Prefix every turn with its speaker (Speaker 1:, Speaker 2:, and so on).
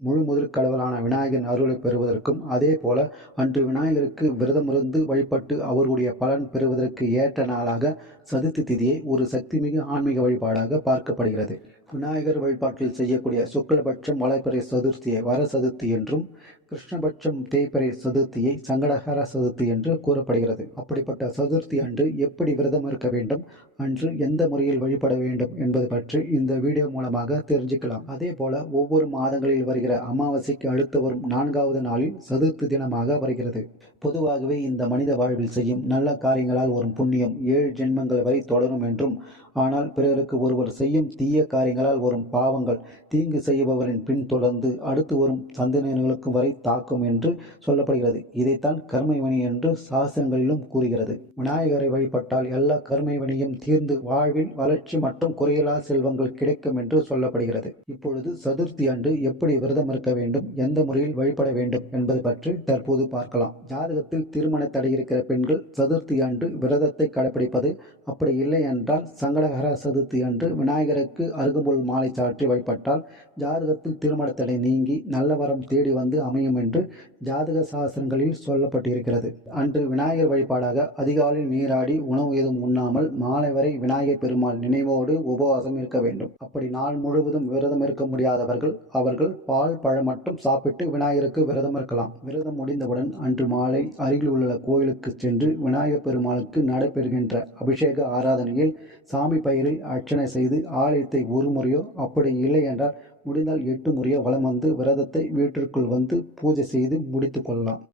Speaker 1: முழு முதற் கடவுளான விநாயகரின் அருளை பெறுவதற்கும் அதே போல அன்று விநாயகருக்கு விரதமிருந்து வழிபட்டு அவருடைய பலன் பெறுவதற்கு ஏற்ற நாளாக சதுர்த்தி திதியை ஒரு சக்திமிகு ஆன்மீக வழிபாடாக பார்க்கப்படுகிறது. விநாயகர் வழிபாட்டில் செய்யக்கூடிய சுக்லபட்சம் வளர்பிறை சதுர்த்தியை வர சதுர்த்தி என்றும் கிருஷ்ணபட்சம் தேய்பிறை சதுர்த்தியை சங்கடஹர சதுர்த்தி என்று கூறப்படுகிறது. அப்படிப்பட்ட சதுர்த்தி அன்று எப்படி விரதம் இருக்க வேண்டும்? அன்று எந்த முறையில் வழிபட வேண்டும் என்பது பற்றி இந்த வீடியோ மூலமாக தெரிஞ்சுக்கலாம். அதே போல ஒவ்வொரு மாதங்களில் வருகிற அமாவாசைக்கு அடுத்து வரும் நான்காவது நாளில் சதுர்த்தி தினமாக வருகிறது. பொதுவாகவே இந்த மனித வாழ்வில் செய்யும் நல்ல காரியங்களால் வரும் புண்ணியம் ஏழு ஜென்மங்கள் வரை தொடரும் என்றும் ஆனால் பிறருக்கு ஒருவர் செய்யும் தீய காரியங்களால் வரும் பாவங்கள் தீங்கு செய்பவரின் பின் தொடர்ந்து அடுத்து வரும் சந்ததியினர்களுக்கும் வரை தாக்கும் என்று சொல்லப்படுகிறது. இதைத்தான் கர்மவினை என்று சாஸ்திரங்களிலும் கூறுகிறது. விநாயகரை வழிபட்டால் எல்லா கர்மவினையும் தீர்ந்து வாழ்வில் வளர்ச்சி மற்றும் குறையிலா செல்வங்கள் கிடைக்கும் என்று சொல்லப்படுகிறது. இப்பொழுது சதுர்த்தி அன்று எப்படி விரதம் இருக்க வேண்டும் எந்த முறையில் வழிபட வேண்டும் என்பது பற்றி தற்போது பார்க்கலாம். ஜாதகத்தில் திருமண தடை இருக்கிற பெண்கள் சதுர்த்தி அன்று விரதத்தை கடைபிடிப்பது அப்படி இல்லை என்றால் சங்கடகர சதுர்த்தி அன்று விநாயகருக்கு அருகம்புல் மாலை சாற்றி வழிபட்டால் ஜாதகத்தில் திருமண தடை நீங்கி நல்ல வரம் தேடி வந்து அமையும் என்று ஜாதக சாஸ்திரங்களில் சொல்லப்பட்டிருக்கிறது. அன்று விநாயகர் வழிபாடாக அதிகாலையில் நீராடி உணவு எதுவும் உண்ணாமல் மாலை வரை விநாயகர் பெருமாள் நினைவோடு உபவாசம் இருக்க வேண்டும். அப்படி நாள் முழுவதும் விரதம் இருக்க முடியாதவர்கள் அவர்கள் பால் பழம் மட்டும் சாப்பிட்டு விநாயகருக்கு விரதம் இருக்கலாம். விரதம் முடிந்தவுடன் அன்று மாலை அருகில் உள்ள கோயிலுக்கு சென்று விநாயகர் பெருமாளுக்கு நடைபெறுகின்ற அபிஷேக ஆராதனையில் சாமி பயிரை அர்ச்சனை செய்து ஆலயத்தை ஒரு முறையோ அப்படி இல்லை என்றால் முடிந்தால் எட்டு முறையாக வலம் வந்து விரதத்தை வீட்டிற்குள் வந்து பூஜை செய்து முடித்து கொள்ளலாம்.